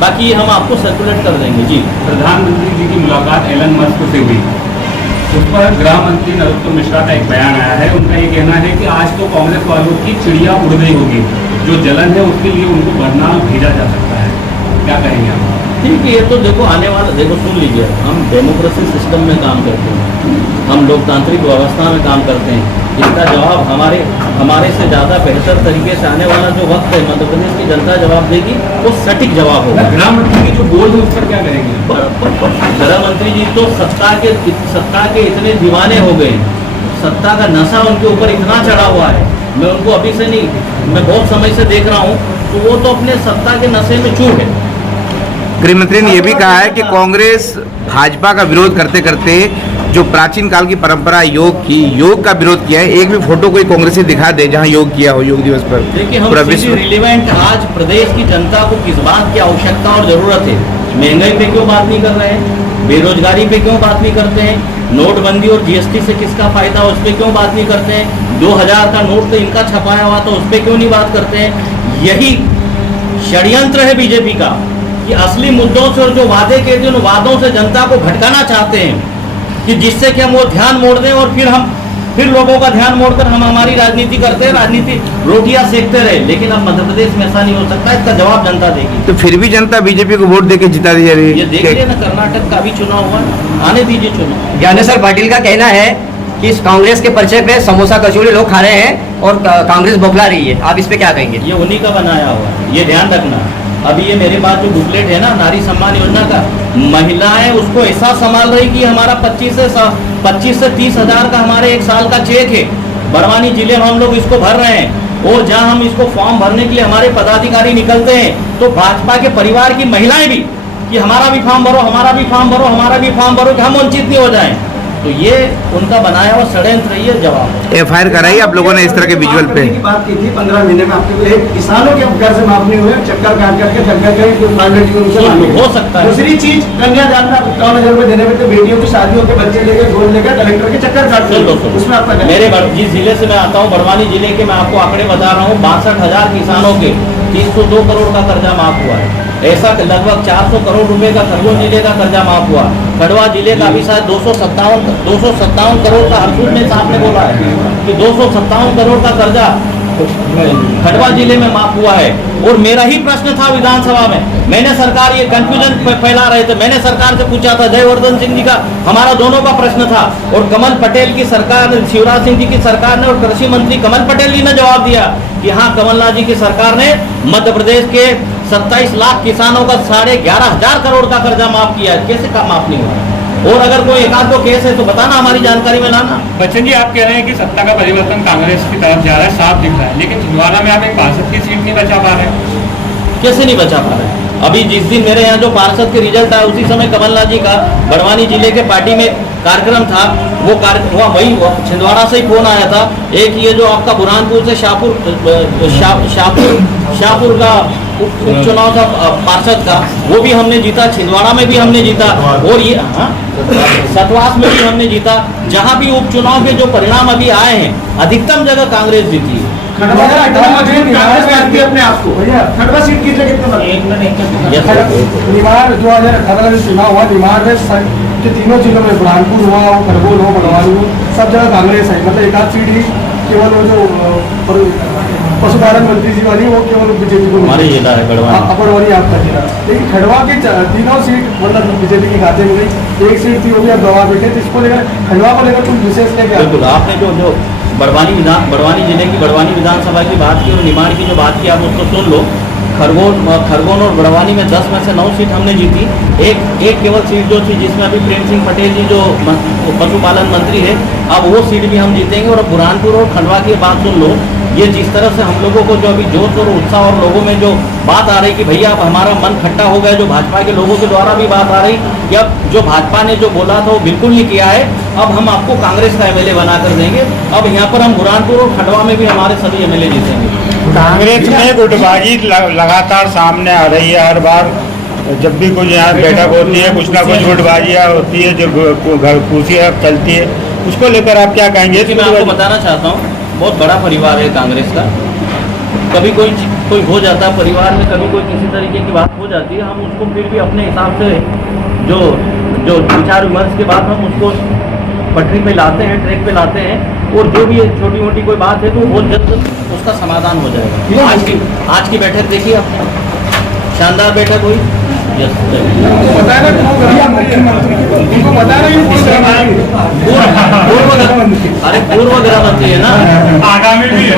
बाकी ये हम आपको सर्कुलेट कर देंगे। जी, प्रधानमंत्री जी की मुलाकात एलन मस्क से हुई, उस पर गृह मंत्री नरोत्तम मिश्रा का एक बयान आया है। उनका ये कहना है कि आज तो कांग्रेस वालों की चिड़िया उड़ गई होगी, जो जलन है उसके लिए उनको बरना भेजा जा सकता है। क्या कहेंगे आप? ठीक है, ये तो देखो आने वाला, देखो सुन लीजिए, हम डेमोक्रेसी सिस्टम में काम करते हैं, हम लोकतांत्रिक व्यवस्था में काम करते हैं। इसका जवाब हमारे से ज़्यादा बेहतर तरीके से आने वाला जो वक्त है, मध्य प्रदेश की जनता जवाब देगी, वो सटीक जवाब होगा। गृह मंत्री की जो बोल है उस पर क्या कहेंगे? गृह मंत्री जी तो सत्ता के इतने दीवाने हो गए, सत्ता का नशा उनके ऊपर इतना चढ़ा हुआ है। मैं उनको अभी से नहीं, मैं बहुत समय से देख रहा हूँ, तो वो तो अपने सत्ता के नशे में चूर है। गृह मंत्री ने यह भी कहा है कि कांग्रेस भाजपा का विरोध करते करते जो प्राचीन काल की परंपरा योग का विरोध किया है। एक भी फोटो कोई कांग्रेसी दिखा दे जहां योग किया हो योग दिवस पर। देखिए, हम रिलेवेंट आज प्रदेश की जनता को किस बात की आवश्यकता और जरूरत है, महंगाई पे क्यों बात नहीं कर रहे हैं, बेरोजगारी पे क्यों बात नहीं करते हैं, नोटबंदी और जीएसटी से किसका फायदा उस पर क्यों बात नहीं करते हैं, 2000 का नोट तो इनका छपाया हुआ तो उस पर क्यों नहीं बात करते हैं। यही षड्यंत्र है बीजेपी का कि असली मुद्दों से और जो वादे किए थे उन वादों से जनता को भटकाना चाहते हैं, कि जिससे कि हम वो ध्यान मोड़ दें और फिर लोगों का ध्यान मोड़कर हम हमारी राजनीति करते हैं, राजनीति रोटियां सेकते रहे। लेकिन अब मध्य प्रदेश में ऐसा नहीं हो सकता, इसका जवाब जनता देगी। तो फिर भी जनता बीजेपी को वोट देके जिता दी जा रही है। ये देख लिया ना, कर्नाटक का भी चुनाव हुआ, आने दीजिए चुनाव। ज्ञानेश्वर पाटिल का कहना है कि इस कांग्रेस के परिचय पे समोसा कचौड़ी लोग खा रहे हैं और कांग्रेस बौखला रही है। आप इस पे क्या कहेंगे? ये उन्हीं का बनाया हुआ है, ये ध्यान रखना। अभी ये मेरे पास जो बुकलेट है ना, नारी सम्मान योजना का, महिलाएं उसको ऐसा संभाल रही कि हमारा 25 से 30 हजार का हमारे एक साल का चेक है। बड़वानी जिले में हम लोग इसको भर रहे हैं, और जहां हम इसको फॉर्म भरने के लिए हमारे पदाधिकारी निकलते हैं तो भाजपा के परिवार की महिलाएं भी कि हमारा भी फॉर्म भरो, हमारा भी फॉर्म भरो, हमारा भी फॉर्म भरो, कि हम वंचित नहीं हो जाएं। तो ये उनका बनाया हुआ षड्यंत्र, ये जवाब एफआईआर कराई आप लोगों ने इस तरह के विजुअल पे की बात की थी 15 महीने में आपके किसानों के घर से माफ नहीं हुए, चक्कर काट करके हो सकता है। दूसरी चीज, कन्यादान में 51,000 रुपए देने में तो बेटियों की शादियों के बच्चे लेकर गोद लेकर कलेक्टर के चक्कर काटते हैं। उसमें आपका मेरे जिस जिले से मैं आता हूँ, बड़वानी जिले के, मैं आपको आंकड़े बता रहा हूँ, 62,000 किसानों के 302 करोड़ का कर्जा माफ हुआ है। ऐसा लगभग 400 करोड़ रुपए का खरगोन जिले का कर्जा माफ हुआ। खंडवा जिले का भी शायद 257 करोड़ का हरसूद में साहब ने बोला है कि 257 करोड़ का कर्जा खंडवा जिले में माफ हुआ है। और मेरा ही प्रश्न था विधानसभा में, मैंने सरकार, ये कंफ्यूजन फैला रहे थे, मैंने सरकार से पूछा था, जयवर्धन सिंह जी का, हमारा दोनों का प्रश्न था, और कमल पटेल की सरकार, शिवराज सिंह जी की सरकार ने और कृषि मंत्री कमल पटेल जी ने जवाब दिया कि हाँ, कमलनाथ जी की सरकार ने मध्य प्रदेश के 27 लाख किसानों का 11,500 करोड़ का कर्जा माफ किया है। कैसे का माफ नहीं हुआ? और अगर कोई एक आध दो केस है तो बताना, हमारी जानकारी में लाना। बच्चन जी, आप कह रहे हैं कि सत्ता का परिवर्तन कांग्रेस की तरफ जा रहा है, साफ दिख रहा है, लेकिन छिंदवाड़ा में आप एक पार्षद की सीट नहीं बचा पा रहे हैं। कैसे नहीं बचा पा रहे? अभी जिस दिन मेरे यहाँ जो पार्षद के रिजल्ट आया, उसी समय कमलनाथ जी का बड़वानी जिले के पार्टी में कार्यक्रम था, वो कार्यक्रम वही छिंदवाड़ा से ही फोन आया था। एक ये जो आपका बुरहानपुर से शाहपुर का उपचुनाव था पार्षद का, वो भी हमने जीता, छिंदवाड़ा में भी हमने जीता, और ये सतवास में भी हमने जीता। जहाँ भी उपचुनाव के जो परिणाम अभी आए हैं, अधिकतम जगह कांग्रेस जीती है। खंडवा सीट कितने निवार 2018 का जो चुनाव हुआ, निवार में के तीनों जिलों में, बुरहानपुर हुआ, खरगोन हो, बड़वानी हो, सब जगह कांग्रेस है। मतलब एक आध सीट ही केवल वो जो पशुपालन मंत्री जी वाली, वो केवल बीजेपी को हमारे जिला है बड़वानी आपका जिला। लेकिन खंडवा की तीनों सीट मतलब बीजेपी के खाते में गई। एक सीट थी वो भी आप गवा बैठे, तो इसको लेकर खंडवा को लेकर कुछ विशेष लेकर? बिल्कुल, आपने जो बड़वानी जिले की बड़वानी विधानसभा की बात की और निमाड़ की जो बात की, आप उसको सुन लो। खरगोन और बड़वानी में 10 में से 9 सीट हमने जीती। एक केवल सीट जो थी जिसमें अभी प्रेम सिंह पटेल जी जो पशुपालन मंत्री है, अब वो सीट भी हम जीतेंगे। और बुरहानपुर और खंडवा की बात सुन लो, ये जिस तरह से हम लोगों को जो अभी जोश और उत्साह और लोगों में जो बात आ रही कि भैया अब हमारा मन खट्टा हो गया, जो भाजपा के लोगों के द्वारा भी बात आ रही कि अब जो भाजपा ने जो बोला था वो बिल्कुल नहीं किया है, अब हम आपको कांग्रेस का एमएलए बना कर देंगे। अब यहाँ पर हम बुरहानपुर और खंडवा में भी हमारे सभी एमएलए जीतेंगे। कांग्रेस में गुटबाजी लगातार सामने आ रही है। हर बार जब भी कुछ यहाँ बैठक होती है, कुछ ना कुछ गुटबाजियाँ होती है, जो कुर्सियाँ चलती है, उसको लेकर आप क्या कहेंगे? मैं आपको बताना चाहता हूँ, बहुत बड़ा परिवार है कांग्रेस का। कभी कोई कोई हो जाता है परिवार में, कभी कोई किसी तरीके की बात हो जाती है, हम उसको फिर भी अपने हिसाब से जो जो विचार विमर्श के बाद हम उसको पटरी पे लाते हैं, ट्रैक पे लाते हैं, और जो भी छोटी मोटी कोई बात है तो वो जल्द उसका समाधान हो जाएगा। आज की बैठक देखिए आपने, शानदार बैठक हुई। यस, उनको बताया ना कौन गृह मंत्री, उनको बताया ना कि कौन गृह मंत्री, अरे पूर्व गृह मंत्री है ना, आगामी भी है।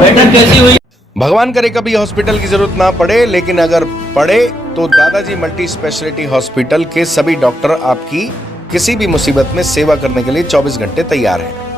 बैठक कैसी हुई? भगवान करे कभी हॉस्पिटल की जरूरत ना पड़े, लेकिन अगर पड़े तो दादाजी मल्टी स्पेशलिटी हॉस्पिटल के सभी डॉक्टर आपकी किसी भी मुसीबत में सेवा करने के लिए 24 घंटे तैयार हैं।